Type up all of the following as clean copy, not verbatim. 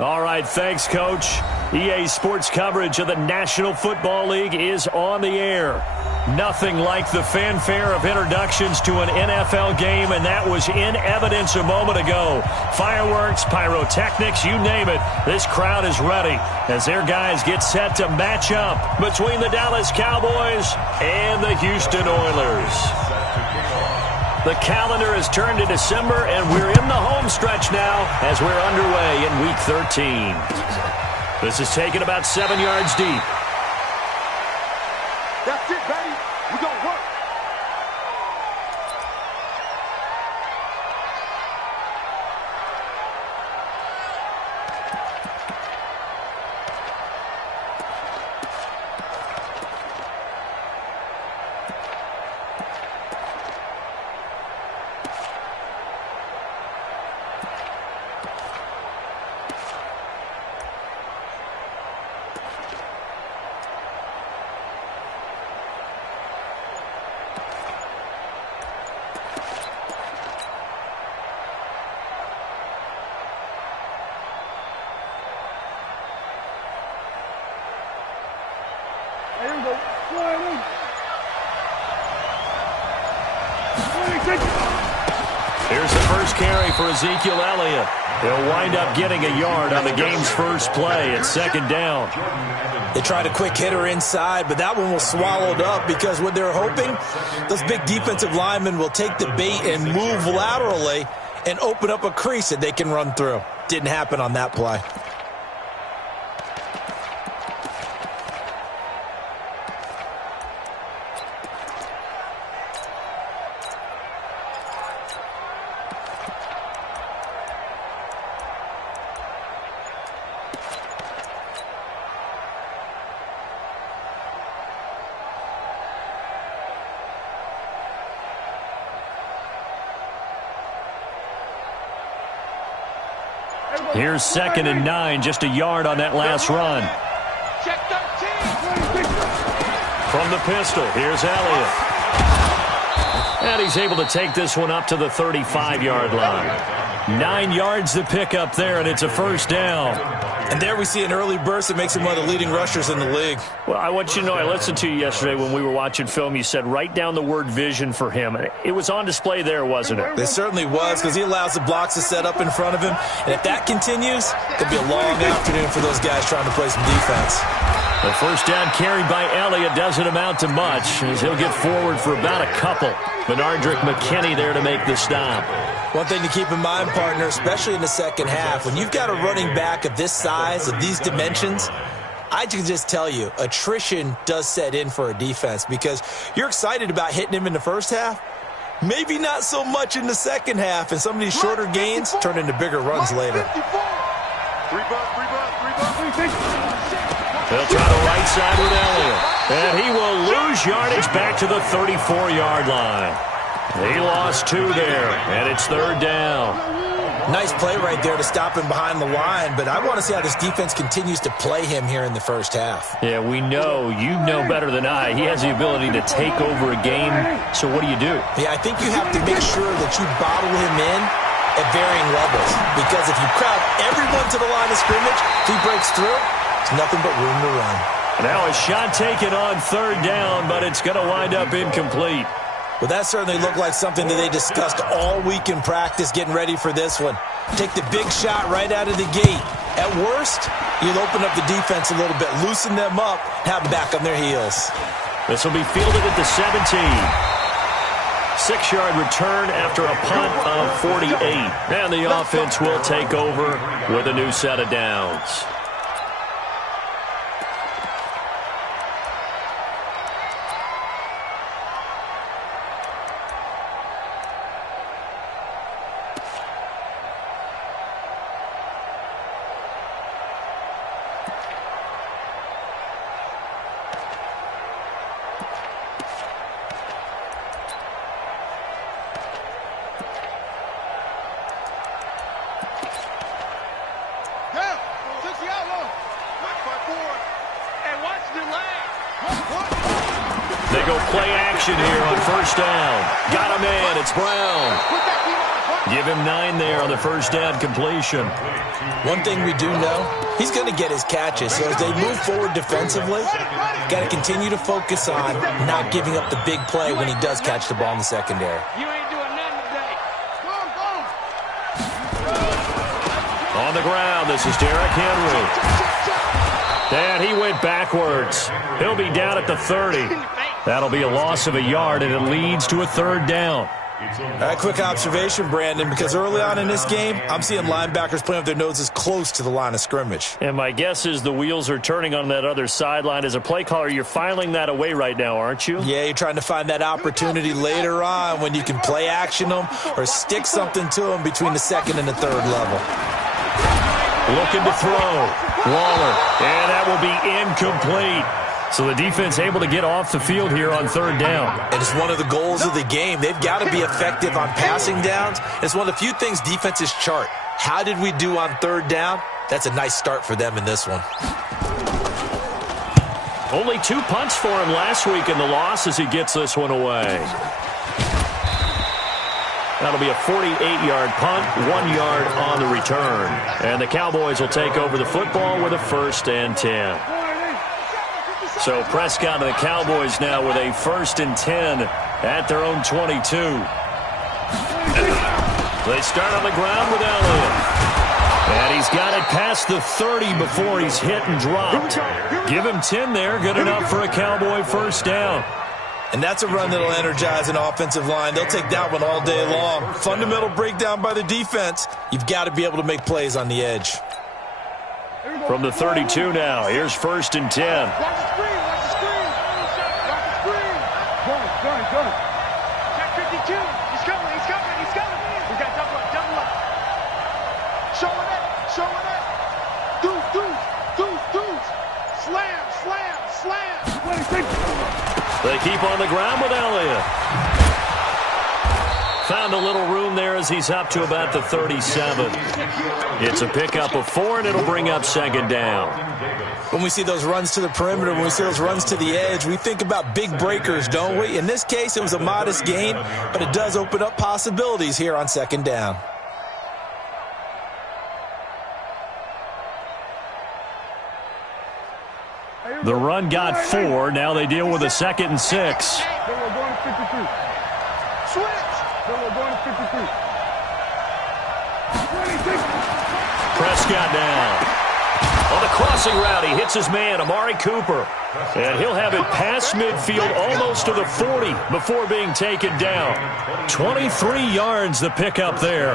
All right, thanks, Coach. EA Sports coverage of the National Football League is on the air. Nothing like the fanfare of introductions to an NFL game, and that was in evidence a moment ago. Fireworks, pyrotechnics, you name it. This crowd is ready as their guys get set to match up between the Dallas Cowboys and the Houston Oilers. The calendar has turned to December, and we're in the home stretch now as we're underway in Week 13. This is taken about 7 yards deep. That's it, baby. We're going to work. Here's the first carry for Ezekiel Elliott. He'll wind up getting a yard on the game's first play at second down. They tried a quick hitter inside, but that one was swallowed up because what they're hoping, those big defensive linemen will take the bait and move laterally and open up a crease that they can run through. Didn't happen on that play. Here's 2nd and 9, just a yard on that last run. Check 13. From the pistol, here's Elliott. And he's able to take this one up to the 35-yard line. 9 yards to pick up there, and it's a first down. And there we see an early burst that makes him one of the leading rushers in the league. Well, I want you to know, I listened to you yesterday when we were watching film. You said write down the word vision for him. It was on display there, wasn't it? It certainly was, because he allows the blocks to set up in front of him. And if that continues, it could be a long afternoon for those guys trying to play some defense. The first down carried by Elliott doesn't amount to much, as he'll get forward for about a couple. Benardrick McKinney there to make the stop. One thing to keep in mind, partner, especially in the second half, when you've got a running back of this size, of these dimensions, I can just tell you, attrition does set in for a defense because you're excited about hitting him in the first half. Maybe not so much in the second half, and some of these shorter gains turn into bigger runs later. They'll try the right side with Elliott, and he will lose yardage back to the 34-yard line. He lost 2 there, and it's 3rd down. Nice play right there to stop him behind the line, but I want to see how this defense continues to play him here in the first half. Yeah, we know, you know better than I, he has the ability to take over a game, so what do you do? Yeah, I think you have to make sure that you bottle him in at varying levels, because if you crowd everyone to the line of scrimmage, if he breaks through, there's nothing but room to run. Now a shot taken on 3rd down, but it's going to wind up incomplete. Well, that certainly looked like something that they discussed all week in practice getting ready for this one. Take the big shot right out of the gate. At worst, you'll open up the defense a little bit, loosen them up, have them back on their heels. This will be fielded at the 17. 6-yard return after a punt of 48. And the offense will take over with a new set of downs. They go play action here on 1st down. Got a man. It's Brown. Give him 9 there on the first down completion. One thing we do know, he's going to get his catches. So as they move forward defensively, got to continue to focus on not giving up the big play when he does catch the ball in the secondary. You ain't doing nothing today. On the ground, this is Derrick Henry. And he went backwards. He'll be down at the 30. That'll be a loss of a yard, and it leads to a third down. All right, quick observation, Brandon, because early on in this game, I'm seeing linebackers playing with their noses close to the line of scrimmage. And my guess is the wheels are turning on that other sideline. As a play caller, you're filing that away right now, aren't you? Yeah, you're trying to find that opportunity later on when you can play action them or stick something to them between the second and the third level. Looking to throw. Waller. And that will be incomplete. So the defense able to get off the field here on third down. And it's one of the goals of the game. They've got to be effective on passing downs. It's one of the few things defenses chart. How did we do on third down? That's a nice start for them in this one. Only 2 punts for him last week in the loss as he gets this one away. That'll be a 48-yard punt, 1 yard on the return. And the Cowboys will take over the football with a 1st and 10. So Prescott and the Cowboys now with a 1st and 10 at their own 22. They start on the ground with Elliott. And he's got it past the 30 before he's hit and dropped. Give him 10 there, good enough for a Cowboy first down. And that's a run that'll energize an offensive line. They'll take that one all day long. Fundamental breakdown by the defense. You've got to be able to make plays on the edge. From the 32 now, here's 1st and 10. Watch the screen. Watch the screen. Watch the screen. Go. Check 52. He's coming. We got double up. Showing it. Deuce. Slam. They keep on the ground with Elliott. Found a little room there as he's up to about the 37. It's a pickup of 4, and it'll bring up 2nd down. When we see those runs to the perimeter, when we see those runs to the edge, we think about big breakers, don't we? In this case, it was a modest gain, but it does open up possibilities here on 2nd down. The run got 4. Now they deal with a 2nd and 6. Prescott down. On the crossing route, he hits his man, Amari Cooper. And he'll have it past midfield almost to the 40 before being taken down. 23 yards the pickup there.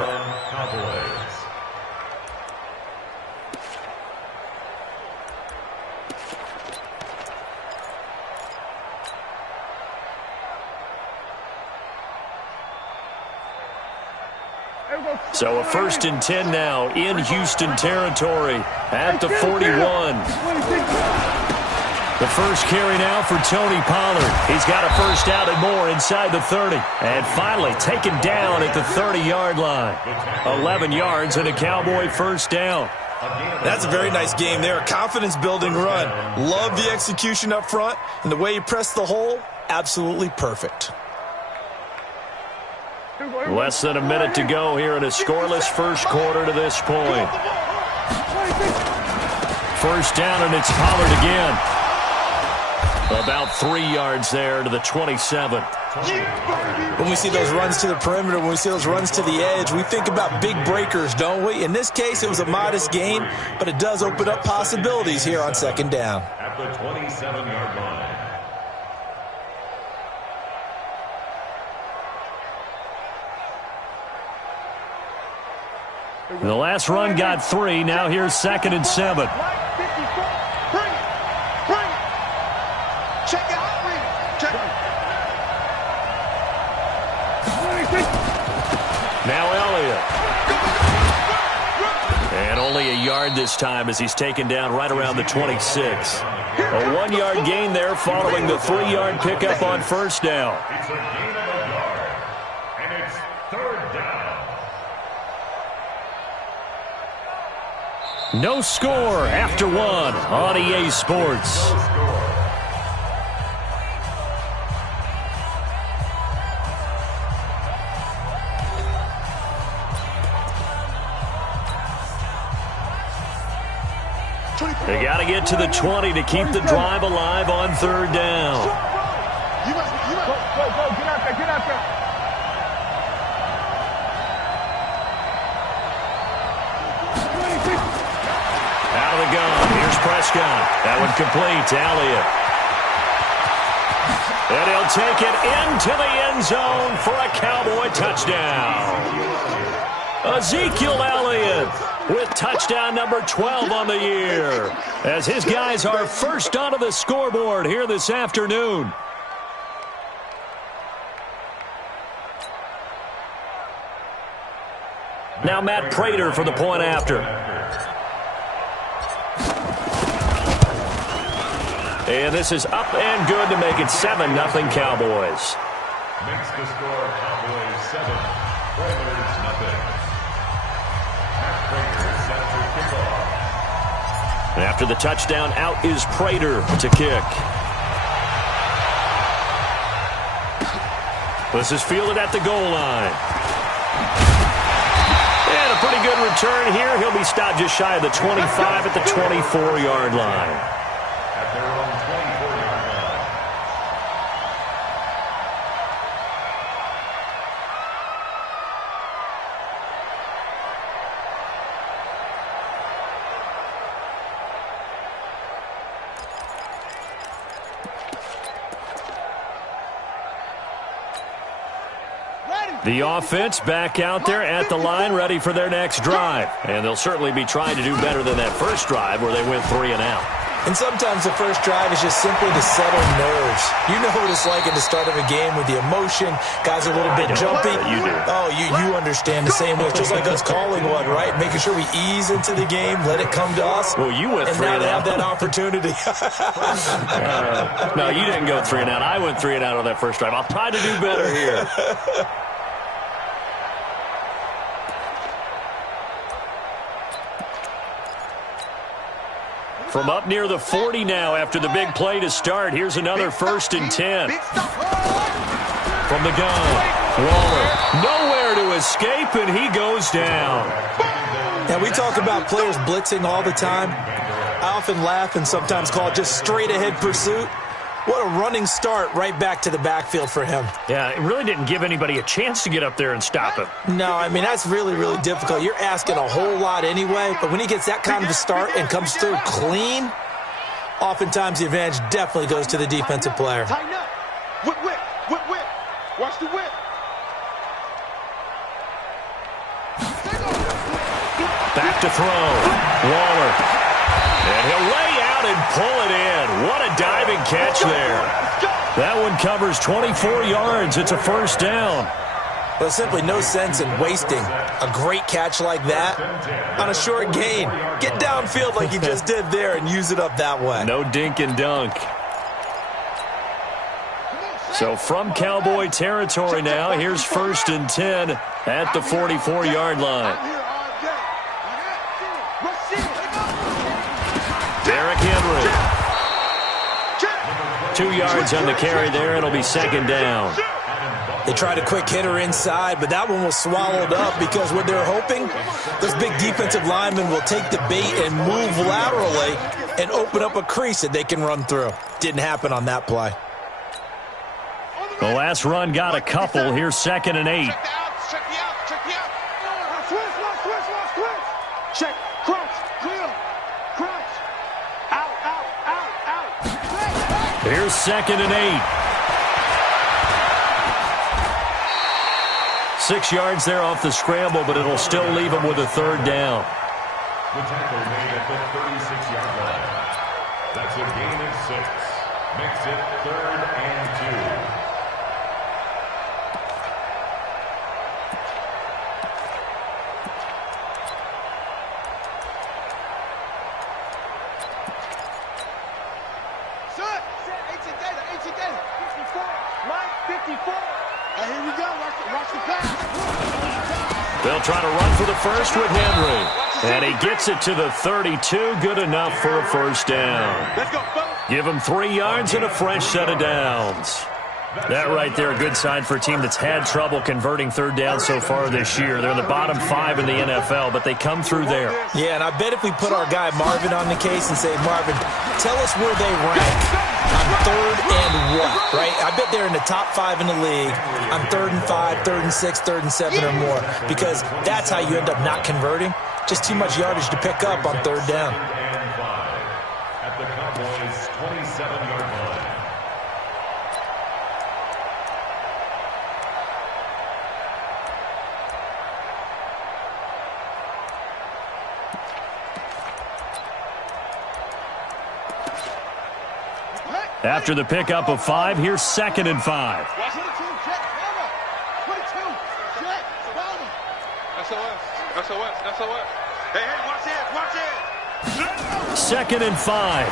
So a 1st and 10 now in Houston territory at the 41. The first carry now for Tony Pollard. He's got a first down and more inside the 30. And finally taken down at the 30-yard line. 11 yards and a Cowboy first down. That's a very nice game there. A confidence-building run. Love the execution up front. And the way he pressed the hole, absolutely perfect. Less than a minute to go here in a scoreless first quarter to this point. First down, and it's Pollard again. About 3 yards there to the 27. When we see those runs to the perimeter, when we see those runs to the edge, we think about big breakers, don't we? In this case, it was a modest gain, but it does open up possibilities here on 2nd down. At the 27-yard line. The last run got 3. Now here's 2nd and 7. Bring it. Check out. Check it. Now Elliott. And only a yard this time as he's taken down right around the 26. A 1-yard gain there following the 3-yard pickup on first down. It's a gain of a yard, and it's 3rd down. No score after 1 on EA Sports. They got to get to the 20 to keep the drive alive on third down. Go, get out there, get out there. Out of the gun. Here's Prescott. That one complete to Elliott. And he'll take it into the end zone for a Cowboy touchdown. Ezekiel Elliott with touchdown number 12 on the year, as his guys are first onto the scoreboard here this afternoon. Now Matt Prater for the point after. And this is up and good to make it 7-0 Cowboys. Makes the score Cowboys 7, Oilers nothing. Matt Prater set to kick off. After the touchdown, out is Prater to kick. This is fielded at the goal line. And a pretty good return here. He'll be stopped just shy of the 25 at the 24-yard line. At their own 24-yard line. The offense back out there at the line, ready for their next drive. And they'll certainly be trying to do better than that first drive where they went 3 and out. And sometimes the first drive is just simply to settle nerves. You know what it's like at the start of a game with the emotion. Guys are a little bit jumpy. You do. Oh, you understand the same way. It's just like us calling one, right? Making sure we ease into the game, let it come to us. Well, you went 3 and and now out. they have that opportunity. No, you didn't go 3 and out. I went 3 and out on that first drive. I'll try to do better here. From up near the 40 now after the big play to start. Here's another 1st and 10. From the gun, Waller nowhere to escape, and he goes down. Now, we talk about players blitzing all the time. I often laugh and sometimes call it just straight-ahead pursuit. What a running start right back to the backfield for him. Yeah, it really didn't give anybody a chance to get up there and stop him. No, I mean, that's really, really difficult. You're asking a whole lot anyway, but when he gets that kind of a start and comes through clean, oftentimes the advantage definitely goes to the defensive player. Tighten up. Whip. Watch the whip. Back to throw. Waller. And he'll lay out and pull it in. What a diving catch there. That one covers 24 yards. It's a 1st down. There's simply no sense in wasting a great catch like that on a short gain. Get downfield like you just did there and use it up that way. No dink and dunk. So from Cowboy territory now, here's 1st and 10 at the 44-yard line. Derrick Henry. 2 yards on the carry there. It'll be 2nd down. They tried a quick hitter inside, but that one was swallowed up because what they're hoping, those big defensive linemen will take the bait and move laterally and open up a crease that they can run through. Didn't happen on that play. The last run got a couple. Here's 2nd and 8. Check Check. Crunch. Clear. Crunch. Out. Here's 2nd and 8. 6 yards there off the scramble, but it'll still leave him with a 3rd down. The tackle made at the 36-yard line. That's a gain of 6. Makes it 3rd and 2. They'll try to run for the first with Henry. And he gets it to the 32. Good enough for a 1st down. Let's go, fellas. Give him 3 yards and a fresh set of downs. That right there, a good sign for a team that's had trouble converting third down so far this year. They're in the bottom 5 in the NFL, but they come through there. Yeah, and I bet if we put our guy Marvin on the case and say, Marvin, tell us where they rank on third and what, right? I bet they're in the top 5 in the league on 3rd and 5, 3rd and 6, 3rd and 7 or more, because that's how you end up not converting. Just too much yardage to pick up on third down. And 5 at the Cowboys' 27-yard line. After the pickup of 5, here's 2nd and 5. Watch it. 22, check, Palmer. 22, check, Palmer. SOS. Hey, watch it. 2nd and 5.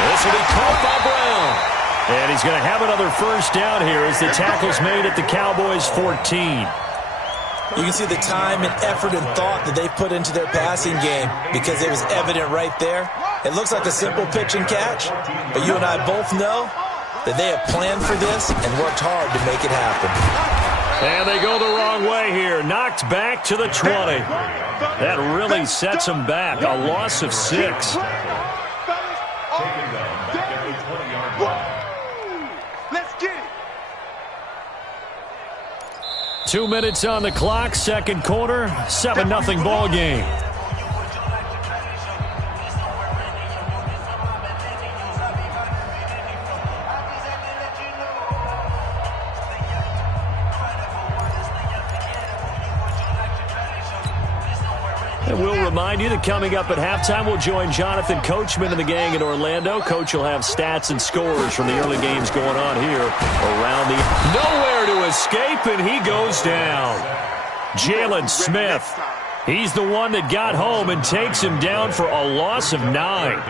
This will be caught by Brown. And he's going to have another first down here as the tackle's made at the Cowboys' 14. You can see the time and effort and thought that they put into their passing game because it was evident right there. It looks like a simple pitch and catch, but you and I both know that they have planned for this and worked hard to make it happen. And they go the wrong way here. Knocked back to the 20. That really sets them back. A loss of 6. Taken down back at the 20-yard line. Let's get it. 2 minutes on the clock, second quarter, 7-0 ball game. And we'll remind you that coming up at halftime, we'll join Jonathan Coachman and the gang in Orlando. Coach will have stats and scores from the early games going on here around the... Nowhere to escape, and he goes down. Jalen Smith. He's the one that got home and takes him down for a loss of 9.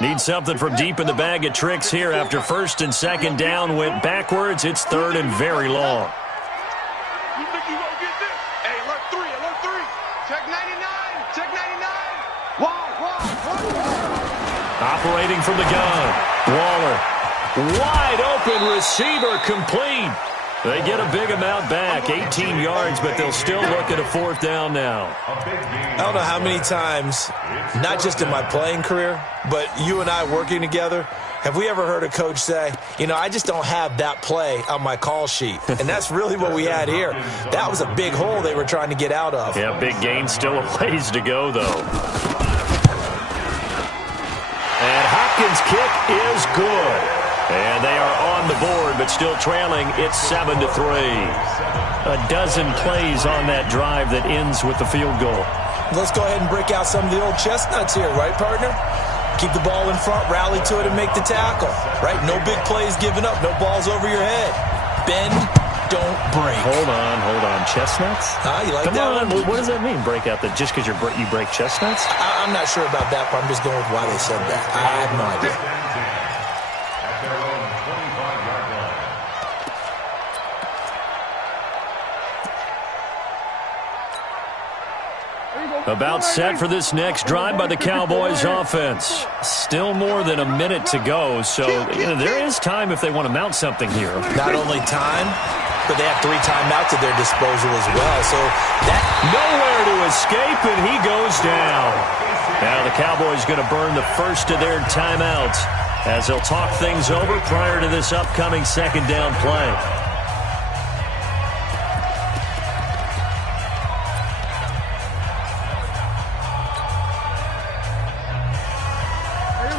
Need something from deep in the bag of tricks here after first and second down went backwards. It's third and very long. You think you gonna get this? Hey, alert 3. Check 99. Wow. Operating from the gun. Waller. Wide open receiver complete. They get a big amount back, 18 yards, but they'll still look at a fourth down now. I don't know how many times, not just in my playing career, but you and I working together, have we ever heard a coach say, you know, I just don't have that play on my call sheet. And that's really what we had here. That was a big hole they were trying to get out of. Yeah, big gain, still a ways to go, though. And Hopkins' kick is good. And they are on the board, but still trailing. It's 7-3. A dozen plays on that drive that ends with the field goal. Let's go ahead and break out some of the old chestnuts here, right, partner? Keep the ball in front, rally to it, and make the tackle, right? No big plays given up, no balls over your head. Bend, don't break. Hold on. Chestnuts? You like Come that on. one? What does that mean, break out? That just because you break chestnuts? I'm not sure about that, but I'm just going with why they said that. I have no idea. At their own 25-yard line. About set for this next drive by the Cowboys offense. Still more than a minute to go, so there is time if they want to mount something here. Not only time, but they have 3 timeouts at their disposal as well. So that nowhere to escape, and he goes down. Now the Cowboys going to burn the first of their timeouts as they'll talk things over prior to this upcoming second down play.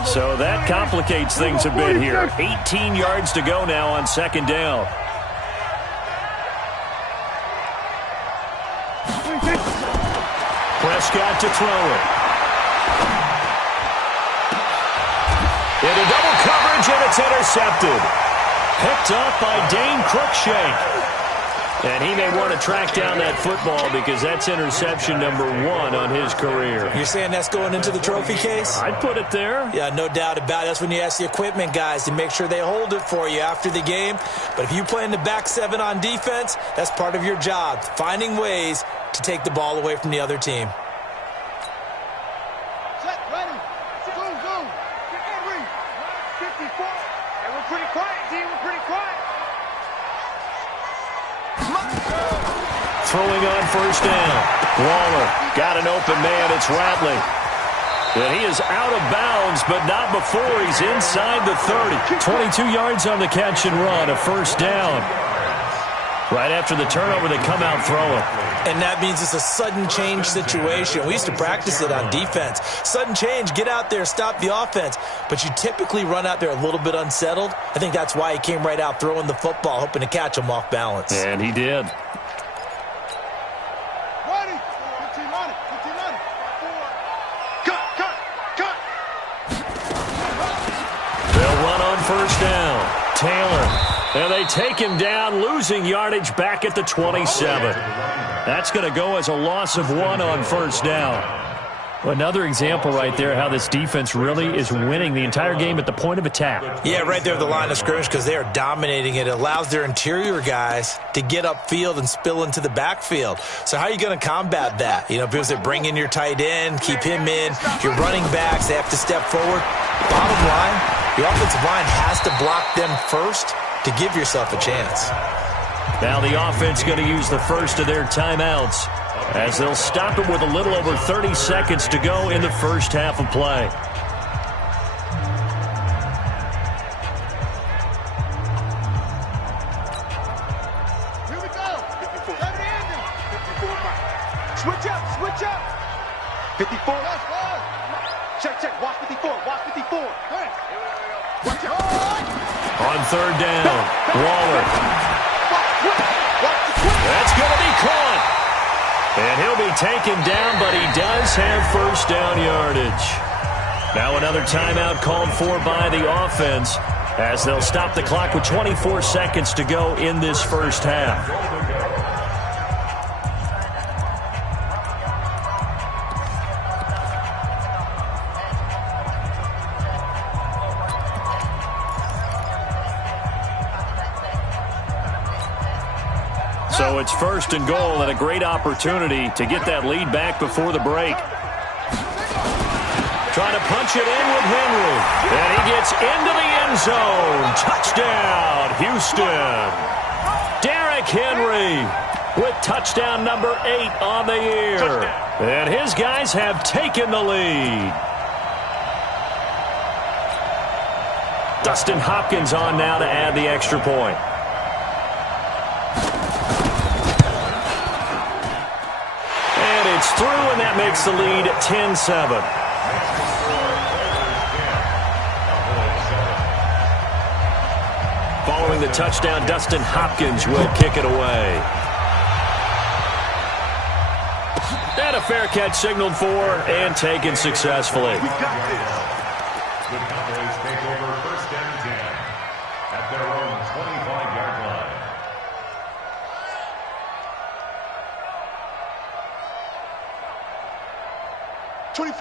So that complicates things a bit here. 18 yards to go now on second down. Prescott to throw it. Into double coverage, and it's intercepted. Picked up by Dane Cruikshank. And he may want to track down that football because that's interception number 1 on his career. You're saying that's going into the trophy case? I'd put it there. Yeah, no doubt about it. That's when you ask the equipment guys to make sure they hold it for you after the game. But if you play in the back 7 on defense, that's part of your job, finding ways to take the ball away from the other team. Set, ready. Go, go. Get Henry. 54. And we're pretty quiet, D. We're pretty quiet. Throwing on first down. Waller got an open man. It's Ratley. And he is out of bounds, but not before he's inside the 30. 22 yards on the catch and run, a first down. Right after the turnover, they come out throwing. And that means it's a sudden change situation. We used to practice it on defense. Sudden change, get out there, stop the offense. But you typically run out there a little bit unsettled. I think that's why he came right out throwing the football, hoping to catch him off balance. And he did. First down, Taylor. And they take him down, losing yardage back at the 27. That's going to go as a loss of 1 on first down. Another example right there how this defense really is winning the entire game at the point of attack. Yeah, right there at the line of scrimmage because they are dominating it. It allows their interior guys to get upfield and spill into the backfield. So how are you going to combat that? You know, because they bring in your tight end, keep him in. Your running backs, they have to step forward. Bottom line, your offensive line has to block them first to give yourself a chance. Now the offense going to use the first of their timeouts as they'll stop it with a little over 30 seconds to go in the first half of play. Here we go. 54. Switch up, switch up. 54. Check, check. Watch 54. Watch 54. Watch out. On third down, Waller. That's going to be caught. And he'll be taken down, but he does have first down yardage. Now another timeout called for by the offense as they'll stop the clock with 24 seconds to go in this first half. So it's first and goal and a great opportunity to get that lead back before the break. Trying to punch it in with Henry. And he gets into the end zone. Touchdown, Houston. Derrick Henry with touchdown number 8 on the year. And his guys have taken the lead. Dustin Hopkins on now to add the extra point. It's through, and that makes the lead 10-7. Following the touchdown, Dustin Hopkins will kick it away. And a fair catch signaled for and taken successfully. The Cowboys take over first and 10 at their own 25-yard line.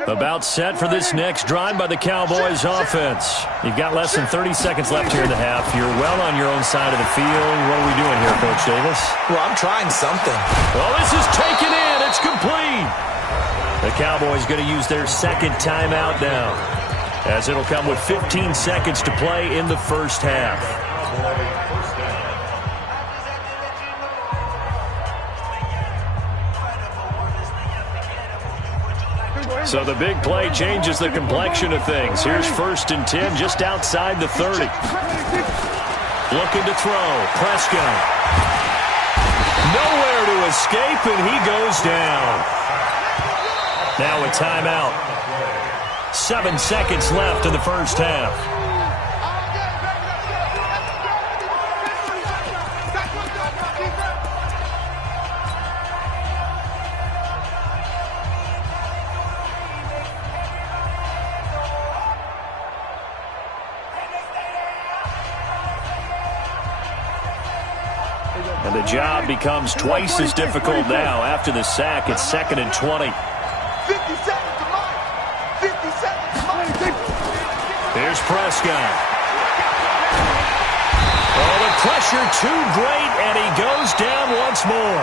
About set for this next drive by the Cowboys offense. You've got less than 30 seconds left here in the half. You're well on your own side of the field. What are we doing here, Coach Davis? Well, I'm trying something. Well, this is taken in. It's complete. The Cowboys going to use their second timeout now, as it'll come with 15 seconds to play in the first half. So the big play changes the complexion of things. Here's first and 10 just outside the 30. Looking to throw. Prescott. Nowhere to escape, and he goes down. Now a timeout. 7 seconds left in the first half. And the job becomes twice as difficult now. After the sack, it's 2nd and 20. 50 seconds to Mike. 50 seconds to Mike. Here's Prescott. Oh, the pressure too great, and he goes down once more.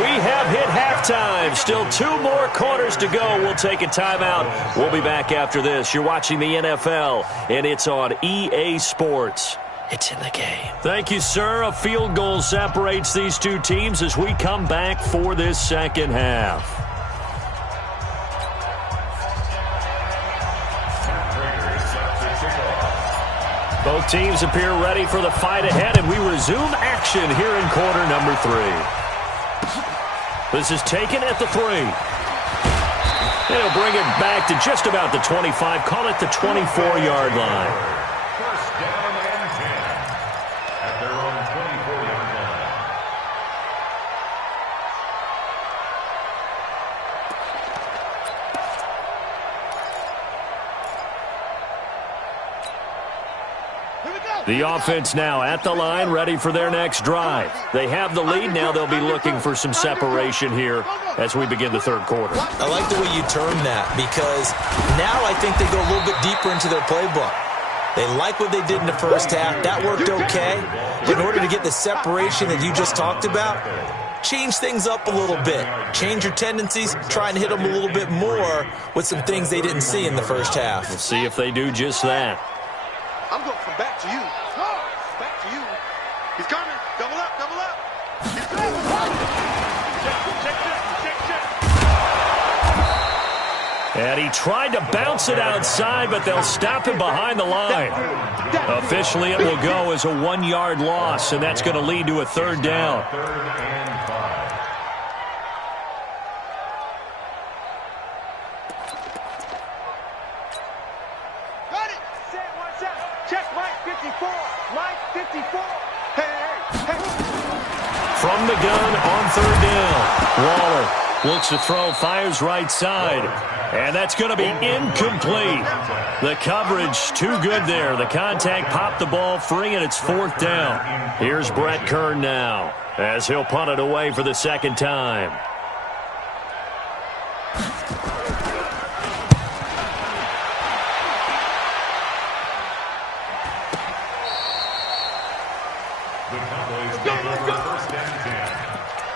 We have hit halftime. Still 2 more quarters to go. We'll take a timeout. We'll be back after this. You're watching the NFL, and it's on EA Sports. It's in the game. Thank you, sir. A field goal separates these two teams as we come back for this second half. Both teams appear ready for the fight ahead, and we resume action here in quarter number 3. This is taken at the 3. They'll bring it back to just about the 25. Call it the 24-yard line. First down and 10 at their own 24-yard line. The offense now at the line, ready for their next drive. They have the lead. Now they'll be looking for some separation here as we begin the third quarter. I like the way you term that, because now I think they go a little bit deeper into their playbook. They like what they did in the first half. That worked okay. But in order to get the separation that you just talked about, change things up a little bit. Change your tendencies. Try and hit them a little bit more with some things they didn't see in the first half. We'll see if they do just that. I'm going from back to you. Back to you. He's coming. Double up, double up. He's coming. Check. And he tried to bounce it outside, but they'll stop him behind the line. Officially, it will go as a 1-yard loss, and that's going to lead to a third down. 3rd and 5. Got it. Set, watch out. Check Mike 54. Mike 54. Hey. From the gun on third down. Waller looks to throw, fires right side. And that's going to be incomplete. The coverage too good there. The contact popped the ball free, and it's 4th down. Here's Brett Kern now as he'll punt it away for the second time. The Cowboys take over first and 10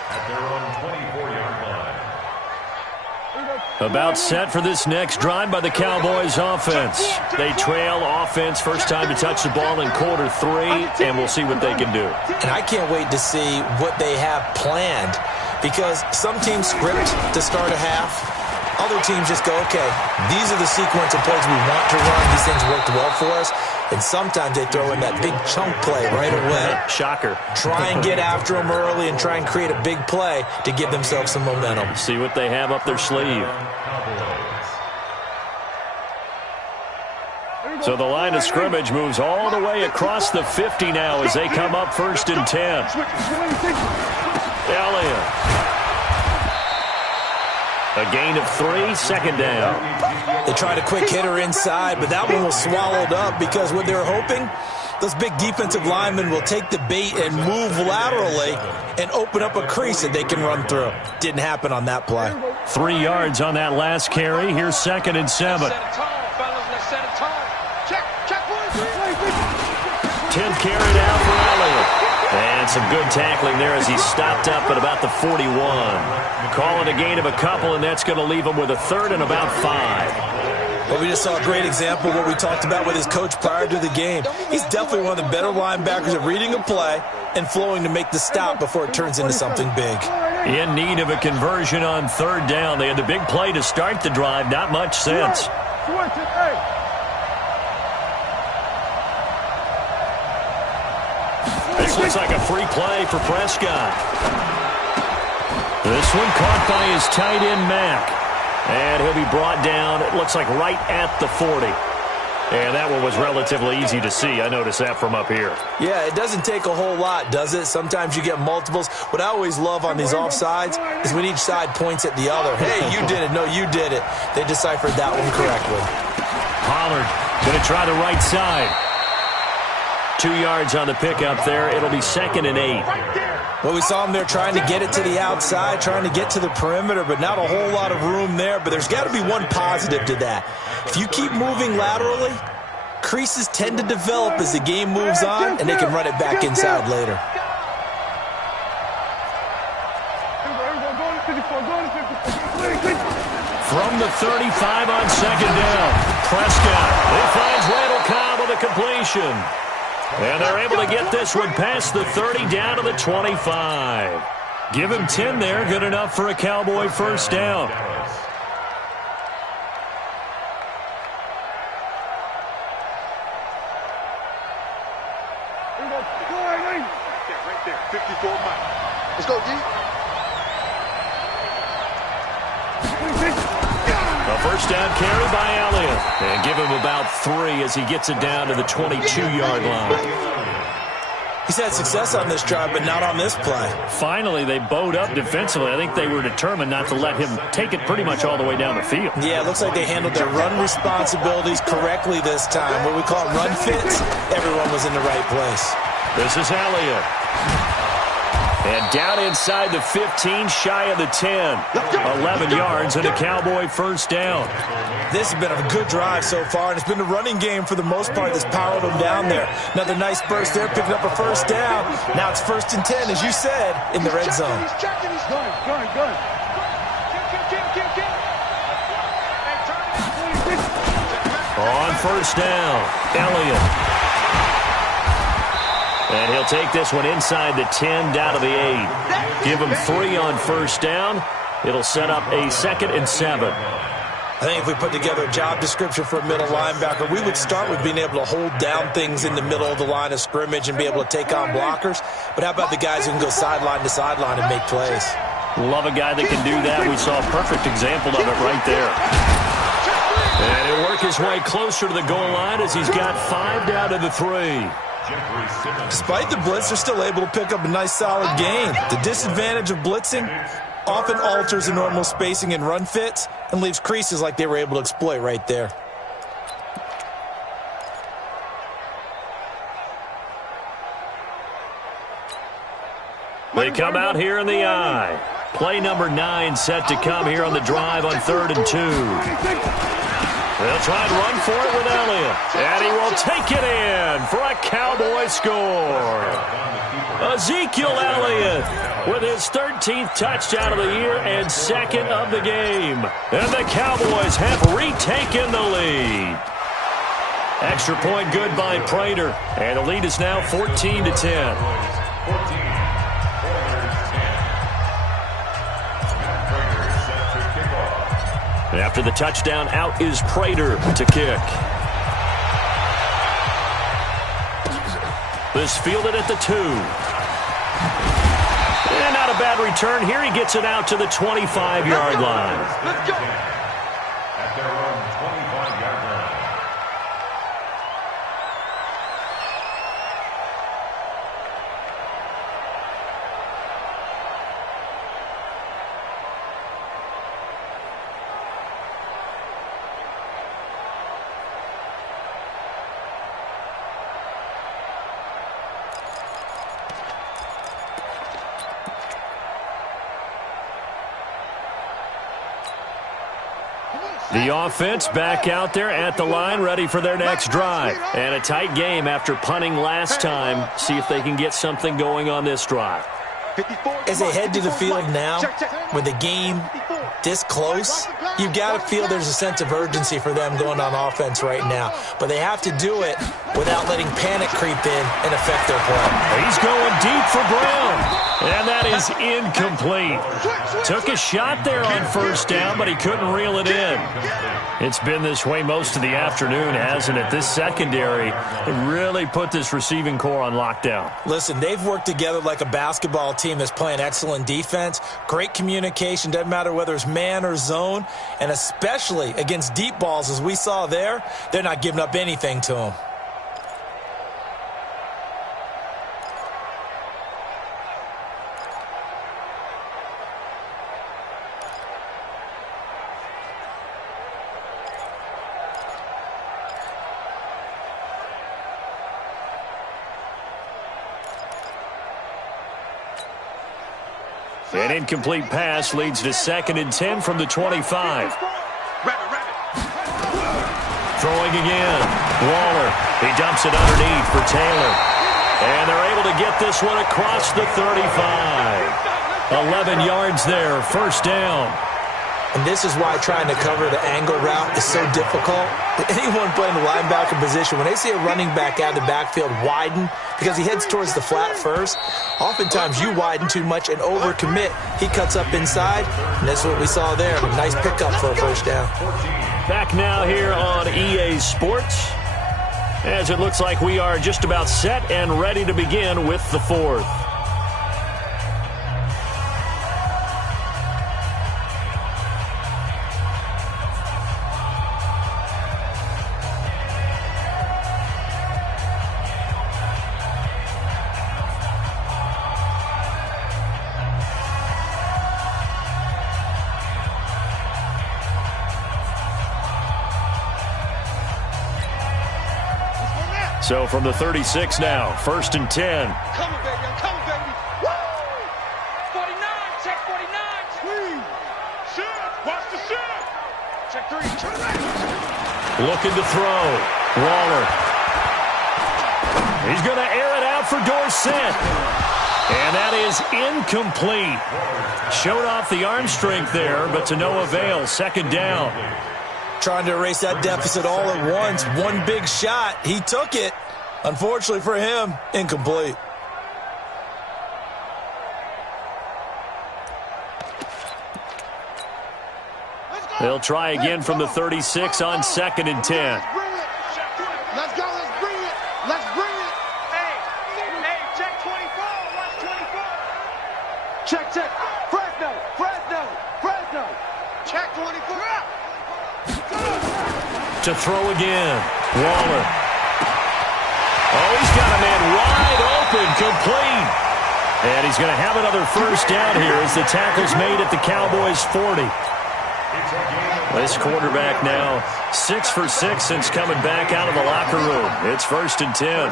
at their own 24-yard line. About set for this next drive by the Cowboys offense. They trail offense, first time to touch the ball in quarter 3, and we'll see what they can do. And I can't wait to see what they have planned, because some teams script to start a half. Other teams just go, okay, these are the sequence of plays we want to run. These things worked well for us. And sometimes they throw in that big chunk play right away. Shocker. Try and get after them early and try and create a big play to give themselves some momentum. See what they have up their sleeve. So the line of scrimmage moves all the way across the 50 now as they come up 1st and 10. Elliott. A gain of 3, second down. They tried a quick hitter inside, but that one was swallowed up because what they were hoping, those big defensive linemen will take the bait and move laterally and open up a crease that they can run through. Didn't happen on that play. 3 yards on that last carry. Here's 2nd and 7. 10th carry down for Elliott. And some good tackling there as he stopped up at about the 41. Call it a gain of a couple, and that's going to leave him with a 3rd and about 5. Well, we just saw a great example of what we talked about with his coach prior to the game. He's definitely one of the better linebackers at reading a play and flowing to make the stop before it turns into something big. In need of a conversion on 3rd down. They had the big play to start the drive. Not much sense. This looks like a free play for Prescott. This one caught by his tight end, Mack. And he'll be brought down, it looks like right at the 40. And that one was relatively easy to see. I noticed that from up here. Yeah, it doesn't take a whole lot, does it? Sometimes you get multiples. What I always love on these offsides is when each side points at the other. Hey, you did it. No, you did it. They deciphered that one correctly. Pollard going to try the right side. 2 yards on the pickup there. It'll be 2nd and 8. Well, we saw him there trying to get it to the outside, trying to get to the perimeter, but not a whole lot of room there. But there's got to be one positive to that. If you keep moving laterally, creases tend to develop as the game moves on, and they can run it back inside later. From the 35 on second down, Prescott. He finds Randall Cobb with a completion. And they're able to get this one past the 30 down to the 25. Give him 10 there, good enough for a Cowboy first down. Right there, 54 miles. Let's go, D. A first down carry by Elliott. And give him about 3 as he gets it down to the 22-yard line. He's had success on this drive, but not on this play. Finally, they bowed up defensively. I think they were determined not to let him take it pretty much all the way down the field. Yeah, it looks like they handled their run responsibilities correctly this time. What we call run fits, everyone was in the right place. This is Elliott. And down inside the 15, shy of the 10. 11 yards and a Cowboy first down. This has been a good drive so far, and it's been the running game for the most part that's powered them down there. Another nice burst there, picking up a first down. Now it's 1st and 10, as you said, in the red zone. He's checking, he's going. On first down, Elliott. And he'll take this one inside the 10, down to the 8. Give him 3 on first down. It'll set up a 2nd and 7. I think if we put together a job description for a middle linebacker, we would start with being able to hold down things in the middle of the line of scrimmage and be able to take on blockers. But how about the guys who can go sideline to sideline and make plays? Love a guy that can do that. We saw a perfect example of it right there. And he'll work his way closer to the goal line as he's got 5 down to the 3. Despite the blitz, they're still able to pick up a nice solid gain. The disadvantage of blitzing often alters the normal spacing and run fits and leaves creases like they were able to exploit right there. They come out here in the eye. Play number 9 set to come here on the drive on 3rd and 2. They'll try and run for it with Elliott. And he will take it in for a Cowboy score. Ezekiel Elliott with his 13th touchdown of the year and 2nd of the game. And the Cowboys have retaken the lead. Extra point good by Prater. And the lead is now 14-10. After the touchdown, out is Prater to kick. This fielded at the 2. And not a bad return here. He gets it out to the 25-yard line. Let's go. At their own 25-yard line. The offense back out there at the line, ready for their next drive. And a tight game after punting last time. See if they can get something going on this drive. As they head to the field now, with the game this close, you've got to feel there's a sense of urgency for them going on offense right now. But they have to do it without letting panic creep in and affect their play. He's going deep for Brown. And that is incomplete. Took a shot there on first down, but he couldn't reel it in. It's been this way most of the afternoon, hasn't it? This secondary really put this receiving core on lockdown. Listen, they've worked together like a basketball team that's playing excellent defense. Great communication, doesn't matter whether it's man or zone. And especially against deep balls, as we saw there, they're not giving up anything to them. An incomplete pass leads to 2nd and 10 from the 25. Throwing again. Waller. He dumps it underneath for Taylor. And they're able to get this one across the 35. 11 yards there, 1st down. And this is why trying to cover the angle route is so difficult. Anyone playing the linebacker position, when they see a running back out of the backfield widen because he heads towards the flat first, oftentimes you widen too much and overcommit. He cuts up inside, and that's what we saw there. Nice pickup for a 1st down. Back now here on EA Sports, as it looks like we are just about set and ready to begin with the 4th. So from the 36 now, 1st and 10. I'm coming, baby. Woo! 49, check 49. Clean. Shoot, watch the shoot. Check 3, turn right. Looking to throw. Waller. He's going to air it out for Dorsett. And that is incomplete. Showed off the arm strength there, but to no avail. 2nd down. Trying to erase that deficit all at once. One big shot. He took it. Unfortunately for him, incomplete. They'll try again from the 36 on 2nd and 10. Let's go. Let's bring it. Let's bring it. Hey, check 24. Watch 24. Check. Fresno. Check 24. To throw again. Waller. Oh, he's got a man wide open, complete. And he's going to have another 1st down here as the tackle's made at the Cowboys 40. This quarterback now 6 for 6 since coming back out of the locker room. It's 1st and 10.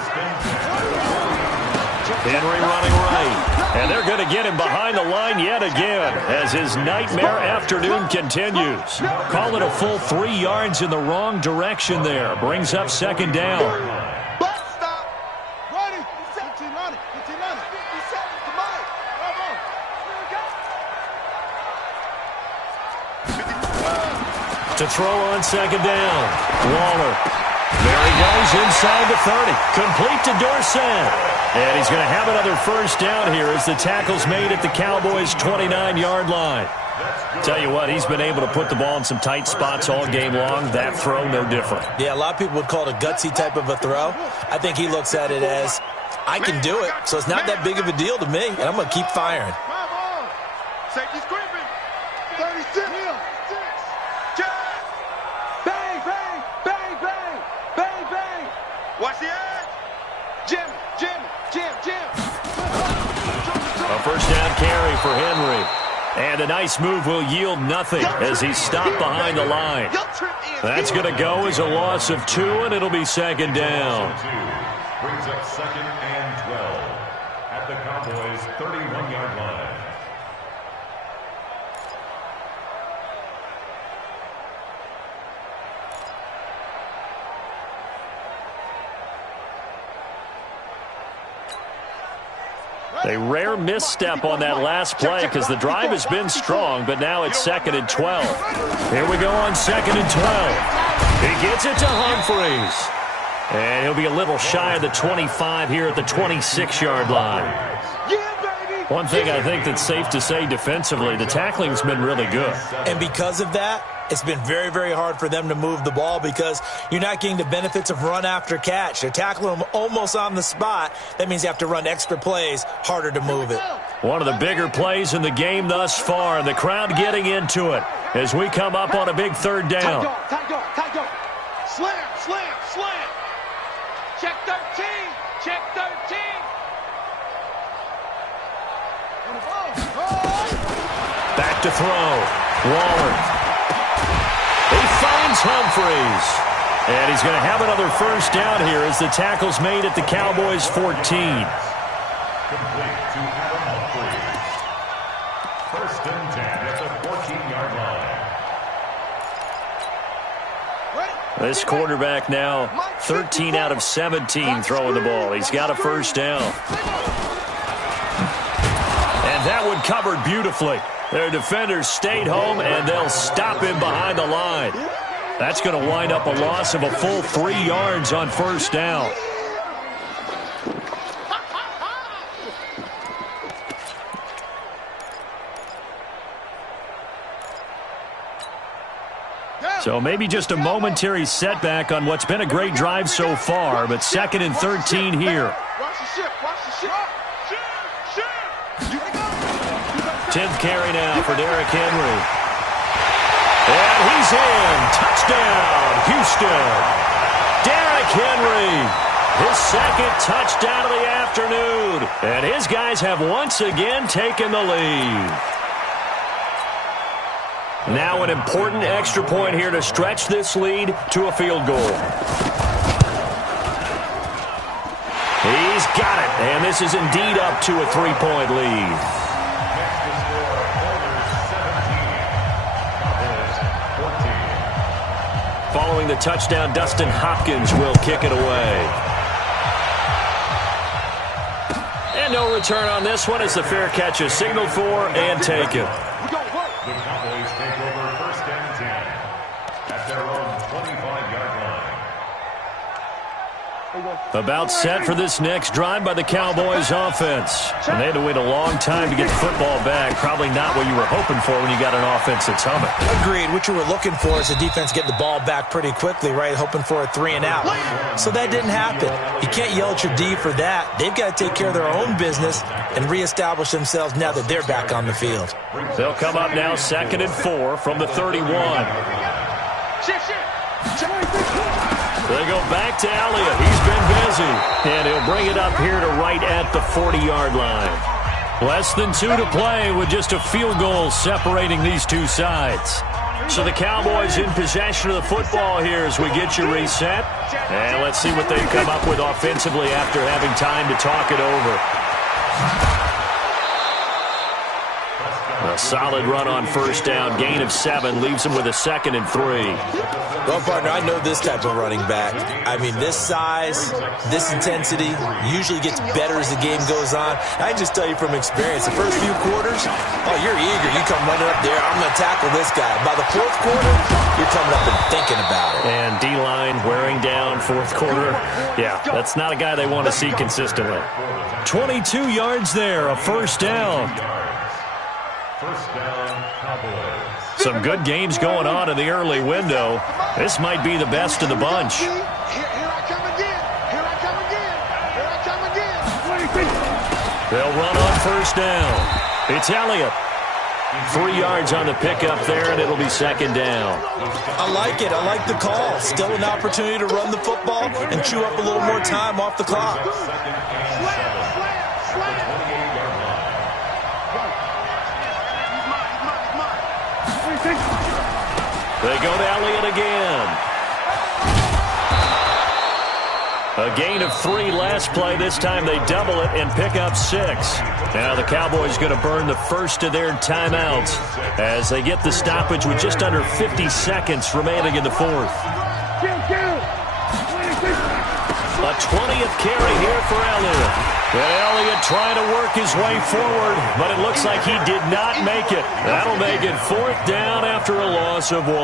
Henry running right. And they're going to get him behind the line yet again as his nightmare afternoon continues. Call it a full 3 yards in the wrong direction there. Brings up 2nd down. To throw on 2nd down. Waller. There he goes inside the 30. Complete to Dorsett. And he's going to have another 1st down here as the tackle's made at the Cowboys' 29-yard line. Tell you what, he's been able to put the ball in some tight spots all game long. That throw, no different. Yeah, a lot of people would call it a gutsy type of a throw. I think he looks at it as, I can do it, so it's not that big of a deal to me, and I'm going to keep firing. Safety's creeping. 36. Bang. Watch the edge. Jim. A 1st down carry for Henry. And a nice move will yield nothing as he's stopped behind the line. That's going to go as a loss of 2, and it'll be 2nd down. Brings up 2nd and 12 at the Cowboys' 31-yard line. A rare misstep on that last play because the drive has been strong, but now it's 2nd and 12. Here we go on 2nd and 12. He gets it to Humphreys. And he'll be a little shy of the 25 here at the 26-yard line. One thing I think that's safe to say defensively, the tackling's been really good. And because of that, it's been very, very hard for them to move the ball because you're not getting the benefits of run after catch. They're tackling them almost on the spot. That means you have to run extra plays, harder to move it. One of the bigger plays in the game thus far, and the crowd getting into it as we come up on a big 3rd down. Tight go. Slam. Check 13. Back to throw. Waller. He finds Humphreys. And he's going to have another 1st down here as the tackle's made at the Cowboys' 14. First and 10 at the 14-yard line. This quarterback now 13 out of 17 throwing the ball. He's got a first down. And that one covered beautifully. Their defenders stayed home, and they'll stop him behind the line. That's going to wind up a loss of a full 3 yards on first down. So maybe just a momentary setback on what's been a great drive so far, but 2nd and 13 here. Watch the ship. Watch the ship. 10th carry now for Derrick Henry. And he's in. Touchdown, Houston. Derrick Henry, his 2nd touchdown of the afternoon. And his guys have once again taken the lead. Now an important extra point here to stretch this lead to a field goal. He's got it, and this is indeed up to a 3-point lead. Following the touchdown, Dustin Hopkins will kick it away. And no return on this one as the fair catch is signaled for and taken. The Cowboys take over first and 10 at their own 25-yard line. About set for this next drive by the Cowboys offense. And they had to wait a long time to get the football back. Probably not what you were hoping for when you got an offense that's humming. Agreed. What you were looking for is the defense getting the ball back pretty quickly, right? Hoping for a 3 and out. So that didn't happen. You can't yell at your D for that. They've got to take care of their own business and reestablish themselves now that they're back on the field. They'll come up now 2nd and 4 from the 31. They go back to Elliott. He's been busy. And he'll bring it up here to right at the 40-yard line. Less than 2 to play with just a field goal separating these two sides. So the Cowboys in possession of the football here as we get you reset. And let's see what they come up with offensively after having time to talk it over. A solid run on first down. Gain of 7 leaves him with a 2nd and 3. Well, partner, I know this type of running back. I mean, this size, this intensity usually gets better as the game goes on. I can just tell you from experience, the first few quarters, oh, you're eager. You come running up there, I'm going to tackle this guy. By the 4th quarter, you're coming up and thinking about it. And D-line wearing down 4th quarter. Yeah, that's not a guy they want to see consistently. 22 yards there, a first down. First down, Cowboys. Some good games going on in the early window. This might be the best of the bunch. Here I come again. Here I come again. Here I come again. They'll run on first down. It's Elliott. 3 yards on the pickup there, and it'll be 2nd down. I like it. I like the call. Still an opportunity to run the football and chew up a little more time off the clock. They go to Elliott again. A gain of 3 last play. This time they double it and pick up 6. Now the Cowboys going to burn the first of their timeouts as they get the stoppage with just under 50 seconds remaining in the 4th. A 20th carry here for Elliott. And Elliott trying to work his way forward, but it looks like he did not make it. That'll make it 4th down after a loss of 1.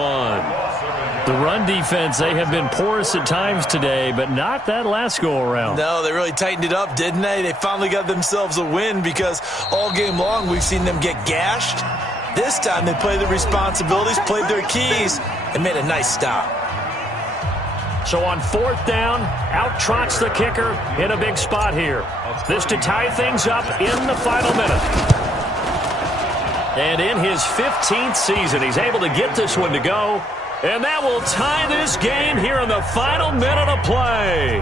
The run defense, they have been porous at times today, but not that last go-around. No, they really tightened it up, didn't they? They finally got themselves a win because all game long we've seen them get gashed. This time they played their responsibilities, played their keys, and made a nice stop. So on 4th down, out trots the kicker in a big spot here. This to tie things up in the final minute. And in his 15th season, he's able to get this one to go. And that will tie this game here in the final minute of play.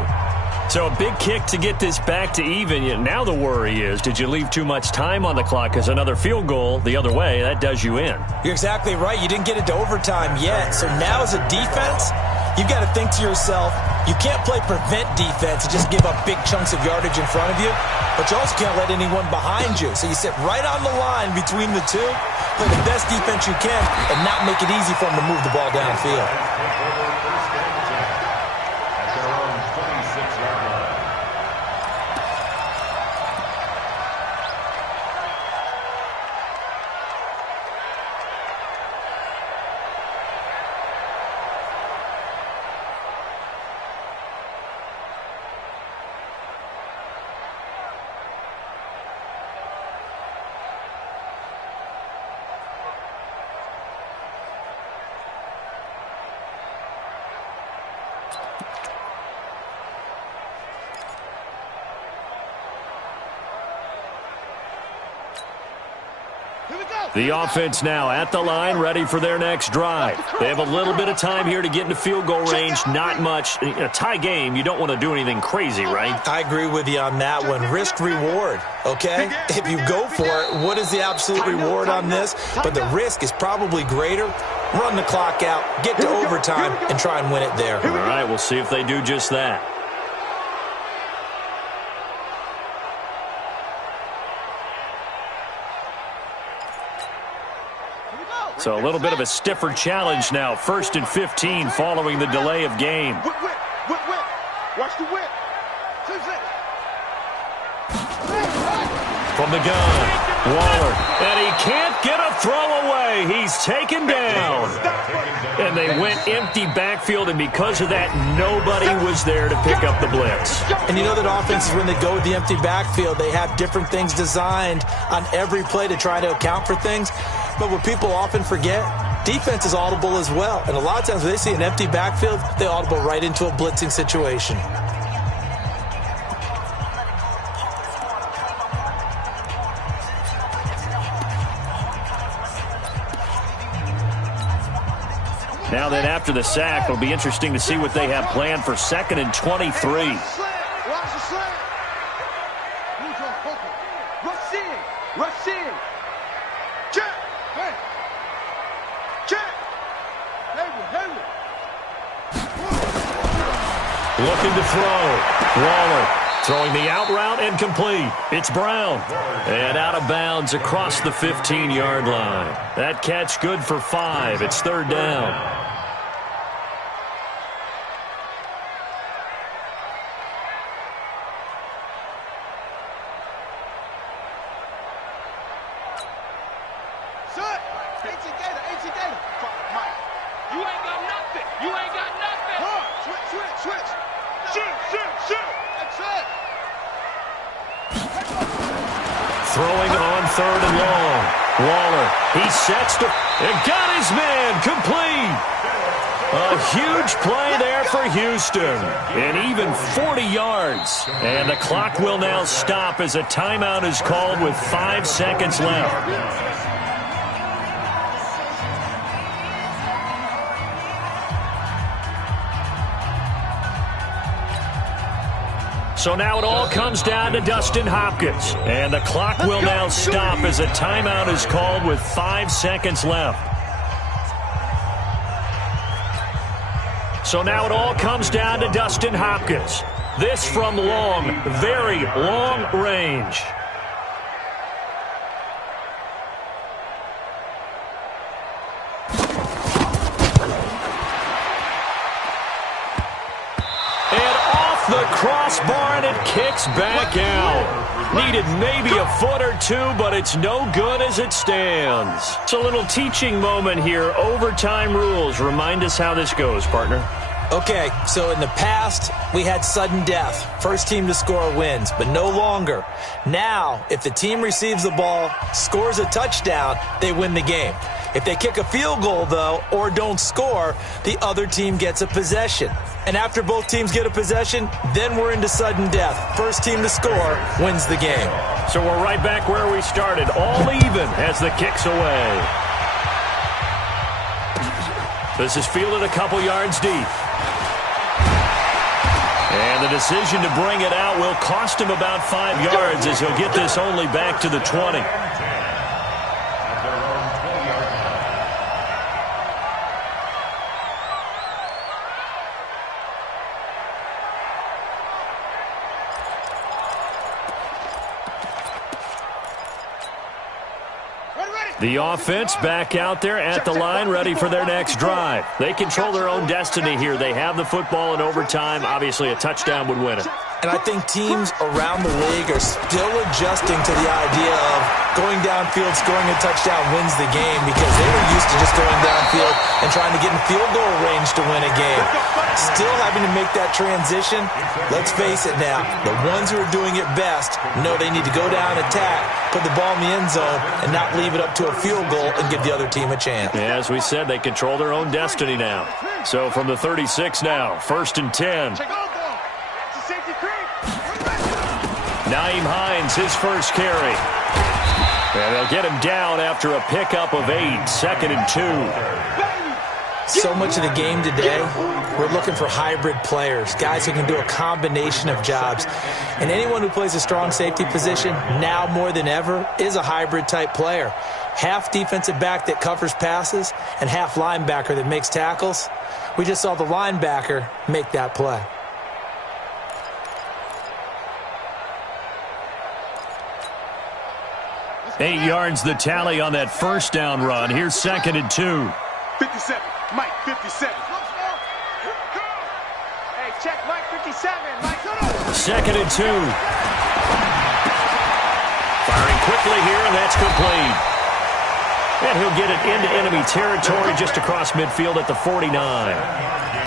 So a big kick to get this back to even. Yet now the worry is, did you leave too much time on the clock? Because another field goal the other way, that does you in. You're exactly right. You didn't get it to overtime yet. So now as a defense, you've got to think to yourself, You can't play prevent defense and just give up big chunks of yardage in front of you, but you also can't let anyone behind you. So you sit right on the line between the two, play the best defense you can, and not make it easy for them to move the ball downfield. At their own 26-yard line. The offense now at the line, ready for their next drive. They have a little bit of time here to get into field goal range, not much. In a tie game, you don't want to do anything crazy, right? I agree with you on that one. Risk-reward, okay? If you go for it, what is the absolute reward on this? But the risk is probably greater. Run the clock out, get to overtime, and try and win it there. All right, we'll see if they do just that. So a little bit of a stiffer challenge now. 1st and 15 following the delay of game. Whip. Watch the whip. From the gun, Waller. And he can't get a throw away. He's taken down. And they went empty backfield, and because of that, nobody was there to pick up the blitz. And you know that offenses, when they go with the empty backfield, they have different things designed on every play to try to account for things. But what people often forget, defense is audible as well. And a lot of times when they see an empty backfield, they audible right into a blitzing situation. Now then, after the sack, it'll be interesting to see what they have planned for 2nd and 23. Watch the slant. Rush in. Check. Hey. Check. Hayward. Looking to throw. Waller throwing the out route and complete. It's Brown. And out of bounds across the 15-yard line. That catch good for 5. It's 3rd down. Throwing on 3rd and long. Waller, he sets to, and got his man complete. A huge play there for Houston, and even 40 yards. And the clock will now stop as a timeout is called with 5 seconds left. So now it all comes down to Dustin Hopkins. And the clock will now stop as a timeout is called with 5 seconds left. So now it all comes down to Dustin Hopkins. This from long, very long range. The crossbar, and it kicks back out. Needed maybe a foot or two, but it's no good as it stands. It's a little teaching moment here. Overtime rules. Remind us how this goes, partner. Okay, so in the past, we had sudden death. First team to score wins, but no longer. Now, if the team receives the ball, scores a touchdown, they win the game. If they kick a field goal, though, or don't score, the other team gets a possession. And after both teams get a possession, then we're into sudden death. First team to score wins the game. So we're right back where we started, all even as the kick's away. This is fielded a couple yards deep. And the decision to bring it out will cost him about 5 yards as he'll get this only back to the 20. The offense back out there at the line, ready for their next drive. They control their own destiny here. They have the football in overtime. Obviously, a touchdown would win it. And I think teams around the league are still adjusting to the idea of going downfield, scoring a touchdown wins the game, because they were used to just going downfield and trying to get in field goal range to win a game. Still having to make that transition. Let's face it now, the ones who are doing it best know they need to go down, attack, put the ball in the end zone, and not leave it up to a field goal and give the other team a chance. Yeah, as we said, they control their own destiny now. So from the 36 now, 1st and 10. Nyheim Hines, his first carry. And they'll get him down after a pickup of 8, 2nd and 2. So much of the game today, we're looking for hybrid players, guys who can do a combination of jobs. And anyone who plays a strong safety position, now more than ever, is a hybrid type player. Half defensive back that covers passes and half linebacker that makes tackles. We just saw the linebacker make that play. Eight yards the tally on that first down run. Here's 2nd and 2. 57. Mike, 57. Hey, check Mike, 57. Mike, 2nd and 2. Firing quickly here, and that's complete. And he'll get it into enemy territory just across midfield at the 49.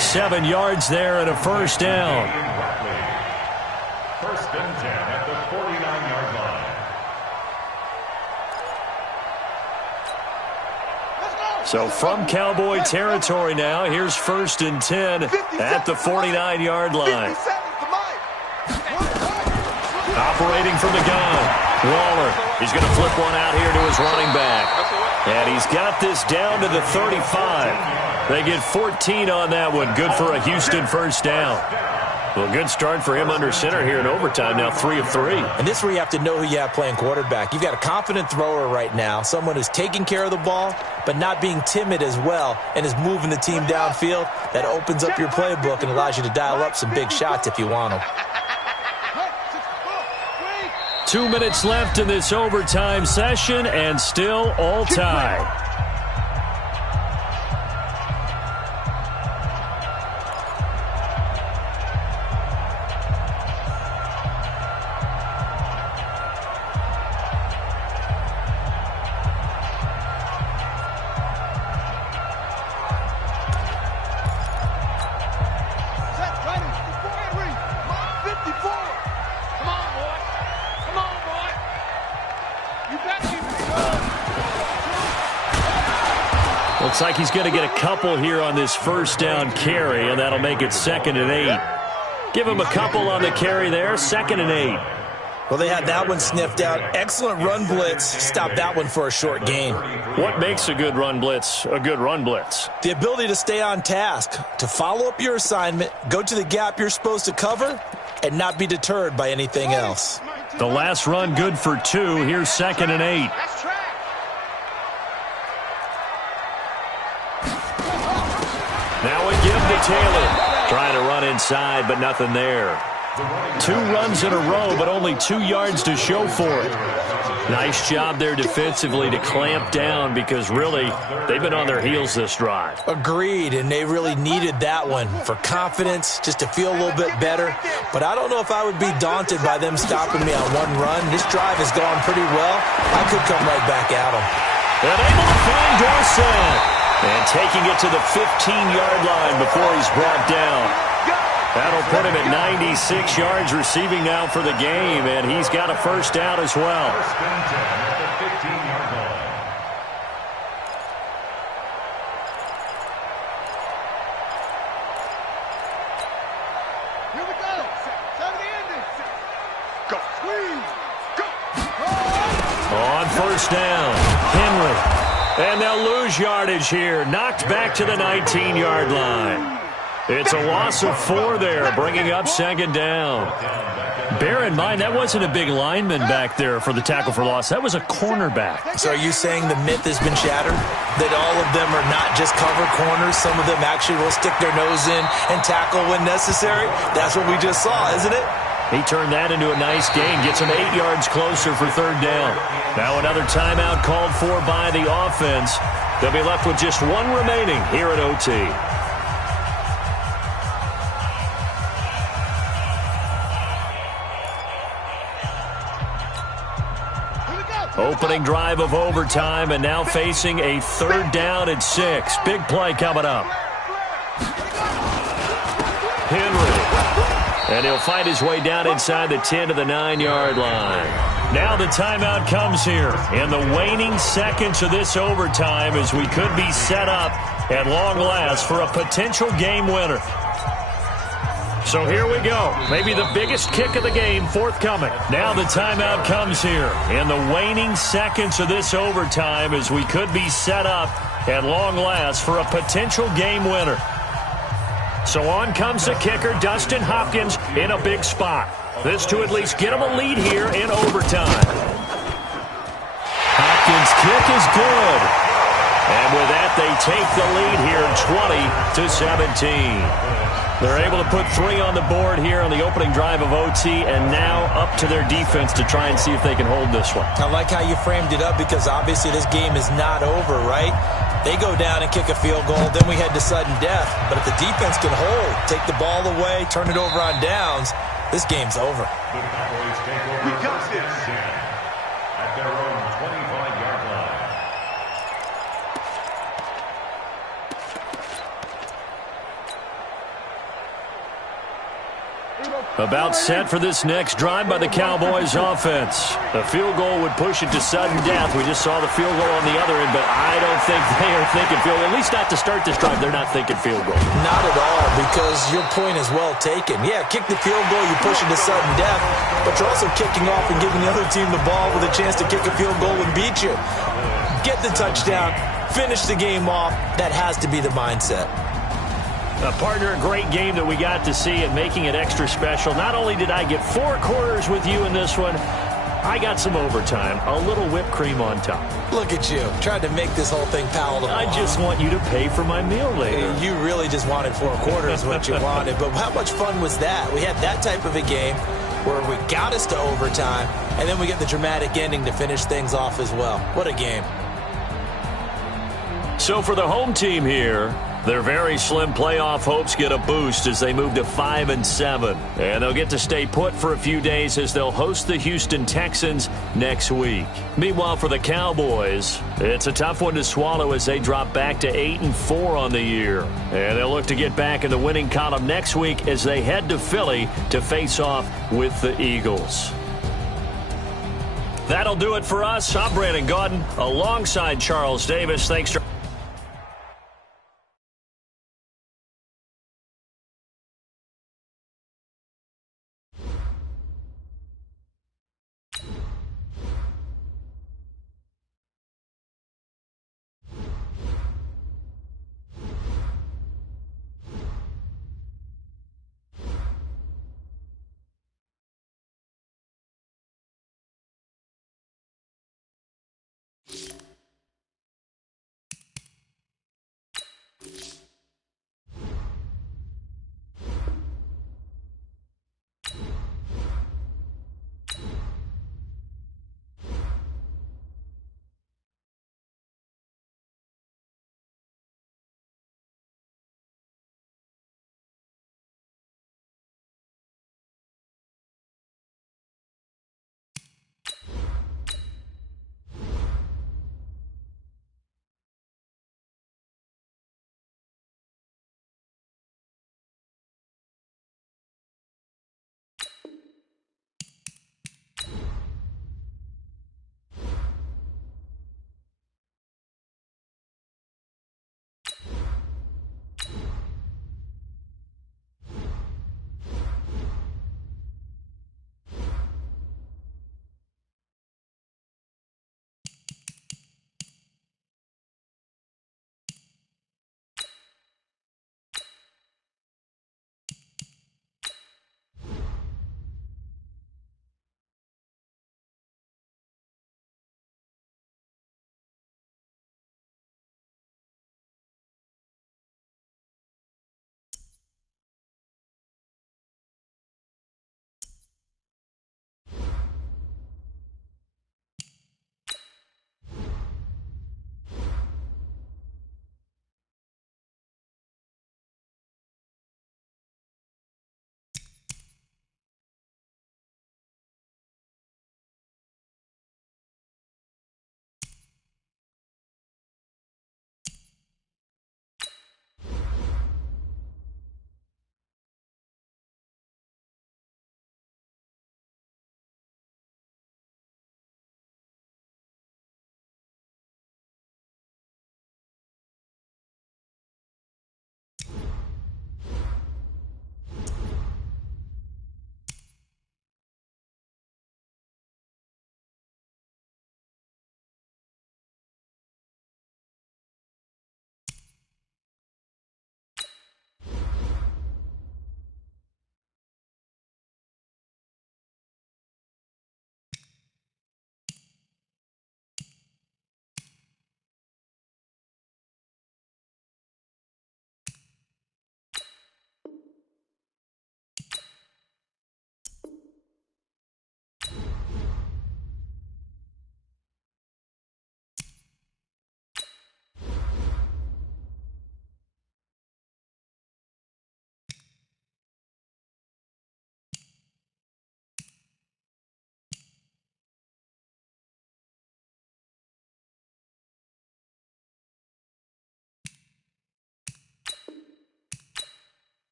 7 yards there and a first down. 1st and 10 at the 49-yard line. So from Cowboy territory now, here's 1st and 10 at the 49-yard line. Operating from the gun, Waller. He's going to flip one out here to his running back. And he's got this down to the 35. They get 14 on that one. Good for a Houston first down. Well, good start for him under center here in overtime. Now 3 of 3. And this is where you have to know who you have playing quarterback. You've got a confident thrower right now, someone who's taking care of the ball, but not being timid as well, and is moving the team downfield. That opens up your playbook and allows you to dial up some big shots if you want them. 2 minutes left in this overtime session, and still all tied. Looks like he's going to get a couple here on this first down carry, and that'll make it 2nd and 8. Give him a couple on the carry there, 2nd and 8. Well, they had that one sniffed out. Excellent run blitz. Stop that one for a short gain. What makes a good run blitz a good run blitz? The ability to stay on task, to follow up your assignment, go to the gap you're supposed to cover, and not be deterred by anything else. The last run good for 2. Here's 2nd and 8. Now a give to Taylor. Trying to run inside, but nothing there. 2 runs in a row, but only 2 yards to show for it. Nice job there defensively to clamp down, because really, they've been on their heels this drive. Agreed, and they really needed that one for confidence, just to feel a little bit better. But I don't know if I would be daunted by them stopping me on one run. This drive has gone pretty well. I could come right back at them. And able to find Dorsett. And taking it to the 15-yard line before he's brought down. That'll put him at 96 yards receiving now for the game, and he's got a first down as well. 1st and 10 at the 15-yard line. Here we go. 70 ending. Go. Squeeze. Go. On first down, Henry. And they'll lose yardage here. Knocked back to the 19-yard line. It's a loss of 4 there, bringing up 2nd down. Bear in mind, that wasn't a big lineman back there for the tackle for loss. That was a cornerback. So are you saying the myth has been shattered? That all of them are not just cover corners? Some of them actually will stick their nose in and tackle when necessary? That's what we just saw, isn't it? He turned that into a nice gain, gets him 8 yards closer for third down. Now another timeout called for by the offense. They'll be left with just one remaining here at OT. Opening drive of overtime, and now facing a third down and 6. Big play coming up. Henry. And he'll find his way down inside the 10 to the 9-yard line. Now the timeout comes here in the waning seconds of this overtime as we could be set up at long last for a potential game winner. So here we go. Maybe the biggest kick of the game forthcoming. Now the timeout comes here in the waning seconds of this overtime as we could be set up at long last for a potential game winner. So on comes the kicker, Dustin Hopkins, in a big spot. This to at least get him a lead here in overtime. Hopkins' kick is good. And with that, they take the lead here 20-17. They're able to put 3 on the board here on the opening drive of OT, and now up to their defense to try and see if they can hold this one. I like how you framed it up because obviously this game is not over, right? They go down and kick a field goal, then we head to sudden death. But if the defense can hold, take the ball away, turn it over on downs, this game's over. The Cowboys take over. We got this. At their own 25-yard line. About set for this next drive by the Cowboys offense. The field goal would push it to sudden death. We just saw the field goal on the other end, but I don't think they are thinking field goal. At least not to start this drive. They're not thinking field goal. Not at all, because your point is well taken. Yeah, kick the field goal, you push it to sudden death, but you're also kicking off and giving the other team the ball with a chance to kick a field goal and beat you. Get the touchdown, finish the game off. That has to be the mindset. Partner, a great game that we got to see and making it extra special. Not only did I get 4 quarters with you in this one, I got some overtime, a little whipped cream on top. Look at you, trying to make this whole thing palatable. I just want you to pay for my meal later. You really just wanted 4 quarters, what you wanted. But how much fun was that? We had that type of a game where we got us to overtime, and then we get the dramatic ending to finish things off as well. What a game. So for the home team here, their very slim playoff hopes get a boost as they move to 5-7. And they'll get to stay put for a few days as they'll host the Houston Texans next week. Meanwhile, for the Cowboys, it's a tough one to swallow as they drop back to 8-4 on the year. And they'll look to get back in the winning column next week as they head to Philly to face off with the Eagles. That'll do it for us. I'm Brandon Gaudin alongside Charles Davis. Thanks,